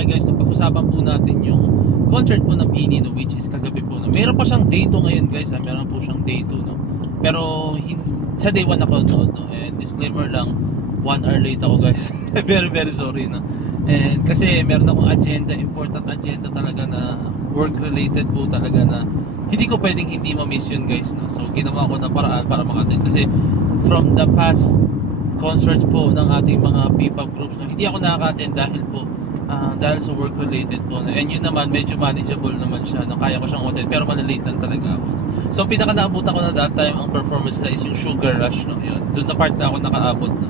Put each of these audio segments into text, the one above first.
kayo guys, no, pag-usapan po natin yung concert po ng BINI, no, which is kagabi po. No. Meron pa siyang day 2 ngayon guys, meron po siyang day 2. No. Pero sa day 1 ako noon. No, and disclaimer lang, 1 hour late ako guys. Very very sorry. No. And kasi meron akong agenda, important agenda talaga na work related po talaga na hindi ko pwedeng hindi ma-miss yun guys. No. So ginawa ko na paraan para maka-attend. Kasi from the past concerts po ng ating mga P-pop groups, no, hindi ako nakaka-attend dahil sa work related po. And yun naman, medyo manageable naman siya. No? Kaya ko siyang attend, pero malilate lang talaga ako. So, pinaka naabutan ko na that time, ang performance na is yung Sugar Rush. No? Yun. Doon na part na ako nakaabot. No?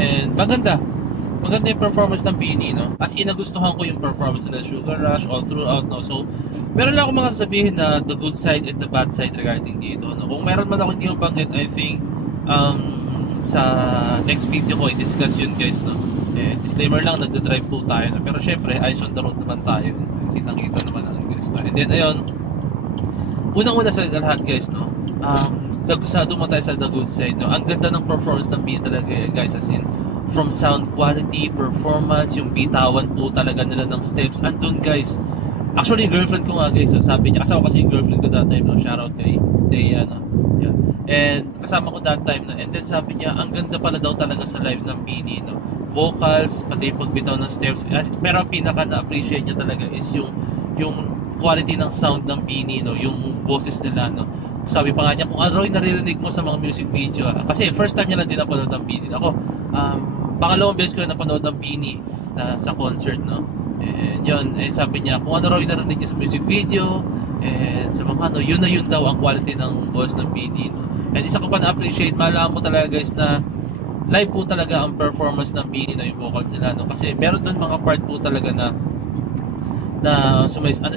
And maganda. Maganda yung performance ng BINI. No? As in, nagustuhan ko yung performance na Sugar Rush all throughout. No? So, meron lang ako mga sabihin na the good side and the bad side regarding dito. No? Kung meron man ako hindi mabanggit, I think, sa next video ko i-discuss yun guys, no? Disclaimer lang, nagda-drive po tayo, no? Pero syempre eyes on the road naman tayo, kitang-kita naman natin guys, no? And then ayun, unang-una sa lahat guys, no, dumo tayo sa the good side, no? Ang ganda ng performance ng BINI talaga guys, as in from sound quality, performance, yung bitawan po talaga nila ng steps, andun guys. Actually girlfriend ko nga guys, sabi niya, kasama kasi yung girlfriend ko that time, no? Shoutout kay Thea, no? Yan. And kasama ko that time, no? And then sabi niya, ang ganda pala daw talaga sa live ng BINI, no? Vocals, pati yung pagbitaw ng steps. Pero ang pinaka na-appreciate niya talaga is yung quality ng sound ng BINI, no? Yung boses nila, no? Sabi pa nga niya, kung ano yung naririnig mo sa mga music video, kasi first time niya lang din napanood ng BINI. Ako, pangalawang beses ko na napanood ng BINI sa concert, no? And yun, and sabi niya, kung ano raw yung narinig niya sa music video, and sa mga ano, yun na yun daw ang quality ng voice ng BINI, no? And isa ko pa na-appreciate, malaman mo talaga guys na live po talaga ang performance ng BINI, no, yung vocals nila, no? Kasi meron doon mga part po talaga na ano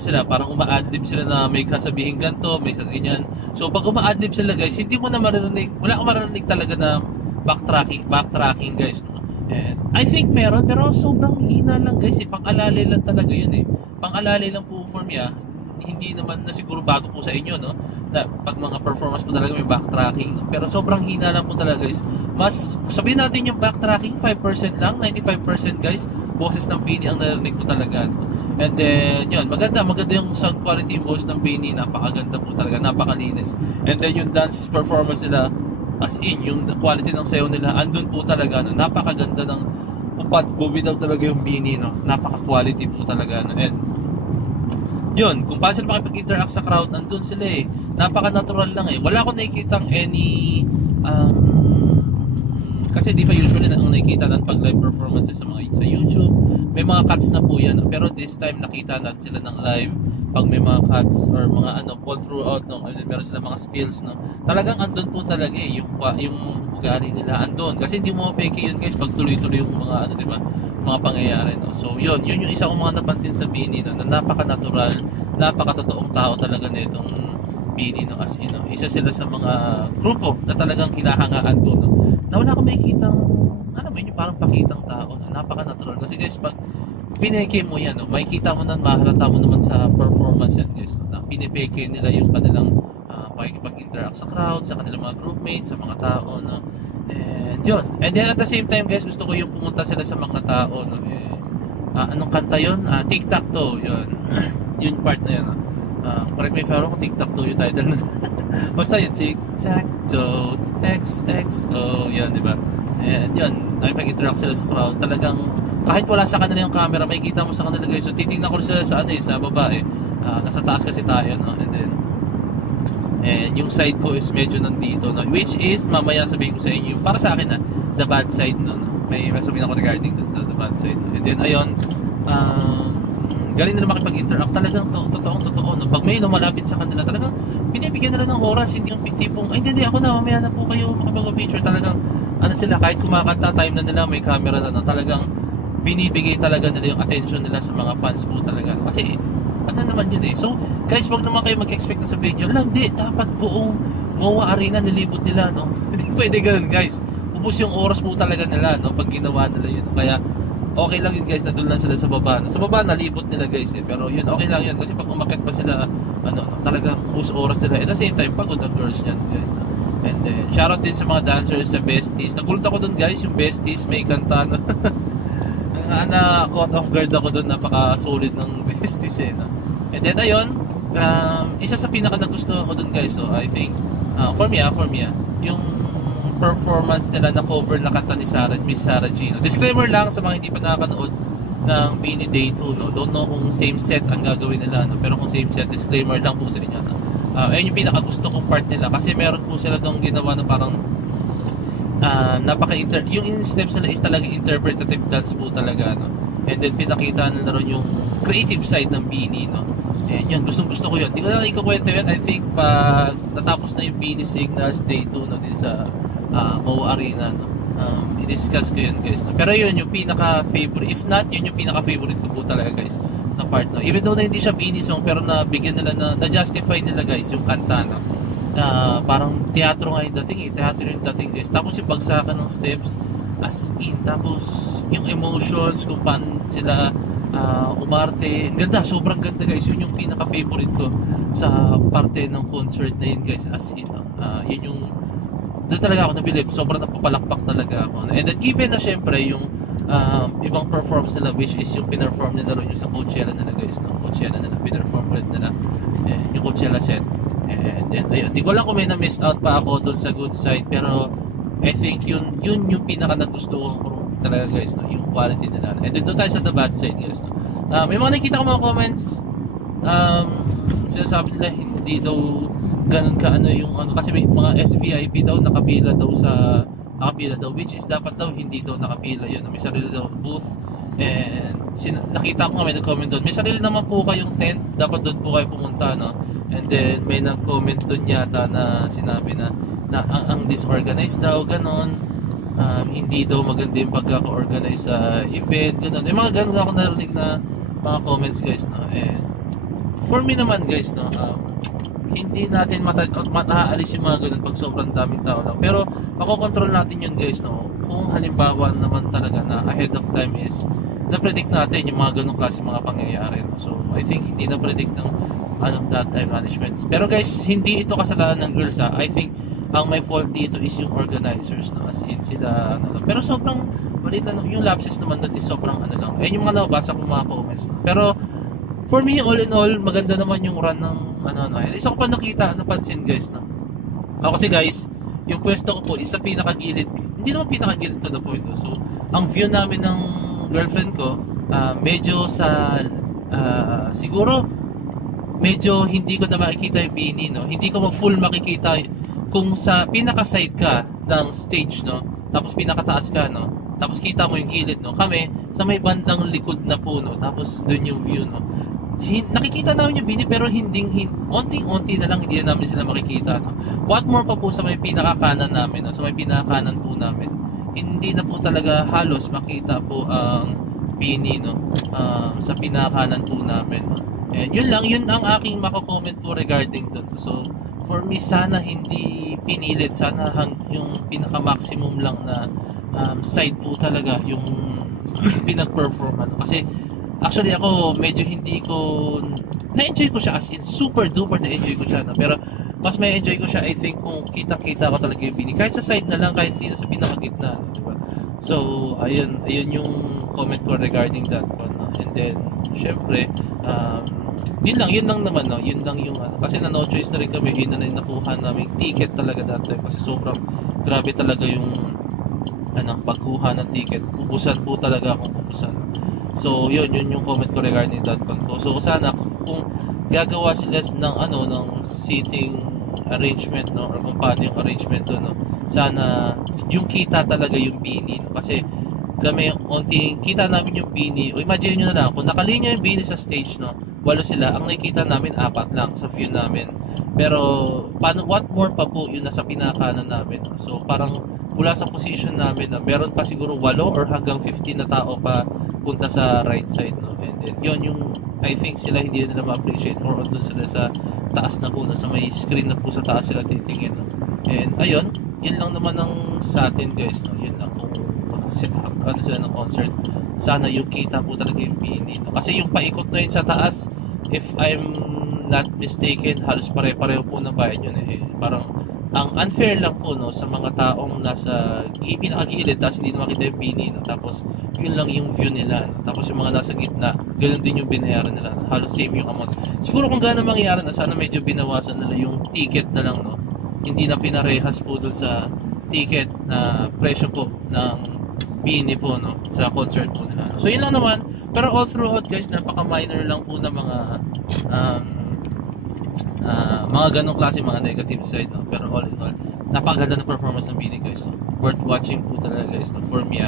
sila, parang uma-adlib sila na may kasabihin ganito, may ganyan. So pag uma-adlib sila guys, hindi mo na maririnig, wala kang maririnig talaga na backtracking guys, no? And I think meron, pero sobrang hina lang guys, pang-alalay lang talaga yun pang-alalay lang po for me, hindi naman na siguro bago po sa inyo, no, na pag mga performance po talaga may backtracking, no? Pero sobrang hina lang po talaga guys. Mas sabihin natin yung backtracking 5% lang, 95% guys boses ng BINI ang narinig mo talaga, no? And then yun, maganda yung sound quality, yung boses ng BINI, napakaganda po talaga, napakalinis. And then yung dance performance nila, as in yung quality ng sayaw nila, andun po talaga, no? Napakaganda ng bumitaw talaga yung BINI, no? Napaka-quality po talaga, no? And yun, kung paano sila makipag-interact sa crowd, nandun sila napaka-natural lang wala akong nakikitang any kasi di pa usually ang nakikita natin pag live performances sa YouTube, may mga cuts na po yan, pero this time nakita natin sila ng live pag may mga cuts or mga all throughout, no? And meron sila mga spills, no? Talagang andun po talaga yung ugali nila andun, kasi hindi mo mapeke yun guys pag tuloy-tuloy yung mga di ba, mga pangyayari, no? So yun yung isa kong mga napansin sa BINI, no? Na napaka-natural, napaka-totoong tao talaga nitong BINI, no? As in, no? Isa sila sa mga grupo na talagang hinahangaan ko, no? Na wala akong makikitang yung parang pakitang tao, no? Napaka-natural kasi guys, pag pineke mo yan, no? Makikita mo na, mahalata mo naman sa performance yan guys, no? Na pinipeke nila yung kanilang pakikipag-interact sa crowd, sa kanilang mga groupmates, sa mga tao, no? And yun, and then at the same time guys, gusto ko yung pumunta sila sa mga tao, no? Anong kanta yun? Tic-Tac-Toe, yun. Yung part na yun, no? Correct me if I'm wrong, kung Tic-Tac-Toe yung title nun. Basta yun, Tic-Tac-Toe, XXO, yun, di ba? And yun, nakipag-interact sila sa crowd. Talagang, kahit wala sa kanila yung camera, makikita mo sa kanila guys. So, titignan ko sila sa sa baba nasa taas kasi tayo, no? And then, yung side ko is medyo nandito, no? Which is, mamaya sabihin ko sa inyo, para sa akin the bad side, no? May sabihin ako regarding the bad side, no? And then, ayun, galing nila makipag-interact, talagang totoo, no? Pag may lumalapit sa kanila, talagang binibigyan nila ng oras, hindi yung tipong, ay hindi, ako na, mamaya na po kayo makipag-picture. Talagang, sila, kahit kumakanta, time na nila, may camera na, no? Talagang, binibigay talaga nila yung attention nila sa mga fans po talaga. Kasi, naman yun So, guys, wag naman kayo mag-expect na sabihin nyo, hindi, dapat buong MOA Arena nilibot nila, no? Hindi pwede ganun, guys. Ubus yung oras po talaga nila, no? Pag ginawa nila yun. Kaya, okay lang yun guys, nadul lang sila sa baba, no? Sa baba, nalibot nila guys Pero yun, okay lang yun. Kasi pag umakit pa sila, talagang ubus oras nila. At the same time, pagod ang girls niyan, guys, no? And then, shoutout din sa mga dancers, sa Besties. Nagulat ako dun guys, yung Besties may kanta, no? na-caught off guard ako doon, napaka-solid ng besties eh, no? And then ayun, isa sa pinaka nagustuhan ko doon guys, so I think, for me, yung performance nila na cover na kanta ni Miss Sarah G. No? Disclaimer lang sa mga hindi pa nakakanood ng Beanie Day 2, no? Don't know kung same set ang gagawin nila, no? Pero kung same set, disclaimer lang po sa inyo, no? Ayun yung pinaka gusto kong part nila kasi meron po sila doon ginawa na parang yung steps nila is talaga interpretative dance po talaga, no? And then pinakita nila rin yung creative side ng Beanie, no? And yun, gustong gusto ko yun. Hindi ko na ikukwento yun. I think pag natapos na yung Beanie Signals Day 2, no, din sa Mo Arena, no? I-discuss ko yun guys, no? Pero yun yung pinaka favorite, if not yun yung pinaka favorite ko po talaga guys na part, no? Even though na hindi siya Beanie song, pero nabigyan nila na-justify nila guys yung kanta, no? Parang teatro nga yung dating eh, teatro yung dating guys. Tapos yung bagsakan ng steps as in, tapos yung emotions kung paano sila umarte, ang ganda, sobrang ganda guys. Yun yung pinaka favorite ko sa parte ng concert na yun guys, as in, yun yung doon talaga ako nabilib, sobrang napapalakpak talaga ako. And then given na syempre yung ibang performance nila, which is yung pinerform nila rin yung sa Coachella nila guys, no? Coachella nila, pinerform rin nila yung Coachella set. And then ayun, di ko lang kung may na-missed out pa ako doon sa good side, pero I think yun yung pinaka nagustuhan ko talaga guys, no? Yung quality nila. And then doon tayo sa the bad side guys, no? May mga nakita ko mga comments, sinasabi nila hindi daw ganun ka ano yung ano, kasi may mga SVIP daw nakapila daw, which is dapat daw hindi daw nakapila yun, may sarili daw booth. And nakita ko nga may nag-comment doon, may sarili naman po kayong tent, dapat doon po kayo pumunta, no? And then may nag-comment doon yata na sinabi na ang disorganized daw, ganon. Hindi daw maganda yung pagkaka-organize sa event, ganon. May mga ganon ako narinig na mga comments guys, no? And for me naman guys, no, hindi natin mataalis yung mga ganun pag sobrang daming tao lang. Pero makokontrol natin yun guys, no? Kung halimbawa naman talaga na ahead of time is na-predict natin yung mga ganung klase mga pangyayari, no? So I think hindi na-predict ng that time management. Pero guys, hindi ito kasalanan ng girls, ha? I think ang may fault dito is yung organizers, no? As in sila ano lang. Pero sobrang maliit lang, yung lapses naman doon is sobrang ano lang. Ayun yung mga nabasa kong mga comments, no? Pero for me, all in all, maganda naman yung run ng ano. Isa ko pa napansin guys, no? Kasi guys, yung pwesto ko po is sa pinakagilid. Hindi naman pinakagilid to the point, no? So, ang view namin ng girlfriend ko, medyo sa siguro medyo hindi ko na makikita yung Beanie, no? Hindi ko full makikita kung sa pinaka-side ka ng stage, no? Tapos pinakataas ka, no? Tapos kita mo yung gilid, no? Kami, sa may bandang likod na po, no? Tapos dun yung view, no? Nakikita namin yung Beanie, pero onting-onti na lang, hindi na namin sila makikita, no? What more pa po sa may pinaka-kanan namin, no? Sa may pinaka-kanan po namin, hindi na po talaga halos makita po ang Beanie, no? Sa pinaka-kanan po namin, no? And yun ang aking mako-comment po regarding dun. So, for me, sana hindi pinilit, sana yung pinaka-maximum lang na side po talaga yung pinag-perform, ano? Kasi actually ako medyo hindi ko na-enjoy ko siya, as in super duper na-enjoy ko siya, no? Pero mas may enjoy ko siya I think kung kita-kita ko talaga yung Beanie, kahit sa side na lang, kahit hindi na sa pinakagitna, no? Diba? So ayun yung comment ko regarding that one, no? And then syempre yun lang naman, no? Yun lang yung ano, kasi na no choice na rin kami, yun na rin nakuha namin ticket talaga that time, kasi sobrang grabe talaga yung pagkuha ng ticket, ubusan po talaga akong ubusan. So yun yung comment ko regarding that one ko. So sana kung gagawa sila ng seating arrangement, no, or kung paano yung arrangement doon, no, sana yung kita talaga yung Beanie, no? Kasi kami onting kita namin yung Beanie, o imagine nyo na lang kung nakalinya yung Beanie sa stage, no, 8 sila, ang nakikita namin 4 lang sa view namin. Pero what more pa po yung nasa pinakanan namin, no? So parang mula sa position namin, no, meron pa siguro 8 or hanggang 15 na tao pa punta sa right side, no? And then yun yung I think sila hindi nila ma-appreciate, more on dun sila sa taas na po, na sa may screen na po sa taas sila titingin, no? And ayun, yun lang naman ang sa atin guys, no? Yun lang kung ano sila ng concert, sana yung kita po talaga yung Beanie, no? Kasi yung paikot na yun sa taas, if I'm not mistaken, halos pare-pareho po ng bayad yun, eh. Parang ang unfair lang po no sa mga taong nasa pinakagilid tapos hindi na makita yung bini no, tapos yun lang yung view nila no? Tapos yung mga nasa gitna ganun din yung binayaran nila no? Halos same yung amount. Siguro kung gano'n mangyayari na sana medyo binawasan nila yung ticket na lang no, hindi na pinarehas po dun sa ticket na presyo po ng bini po no sa concert po nila no? So yun lang naman, pero all throughout guys napaka minor lang po na mga ganong klase mga negative side no? Pero all in all napakaganda na performance ng Bini guys no? Worth watching po talaga guys no? For me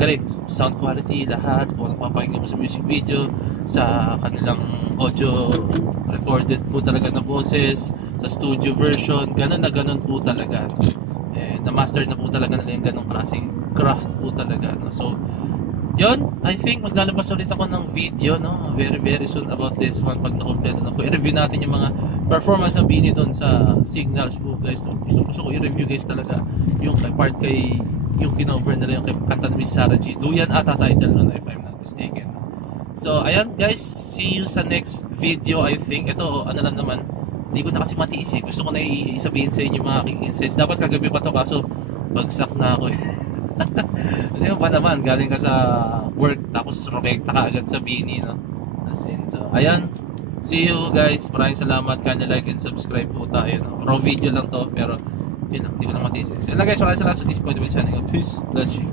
galing sound quality lahat kung nagpapakinggan mo sa music video sa kanilang audio recorded po talaga na boses sa studio version ganun na ganun po talaga no? Na master na po talaga nila yung ganong klaseng craft po talaga no? So yun, I think maglalabas ulit ako ng video no, very very soon about this one pag na-complete na po. I-review natin yung mga performance ng Bini doon sa Signals po guys. No? Gusto ko i-review guys talaga yung part kay yung kinover nila yung kanta ni Miss Sarah G. Duyan ata title no, if I'm not mistaken. So ayan guys, see you sa next video I think. Ito ano lang naman, hindi ko na kasi matiis eh. Gusto ko na isabihin sa inyo mga aking insights. Dapat kagabi pa to kaso bagsak na ako eh. Ano ba naman, galing ka sa work tapos rumekta ka agad sa Bini no? As in, so ayan, see you guys, maraming salamat, kanya like and subscribe po tayo no? Raw video lang to pero yun lang, hindi ko na matiis. So yun lang guys, maraming salamat sa this point of signing up. Peace, bless you.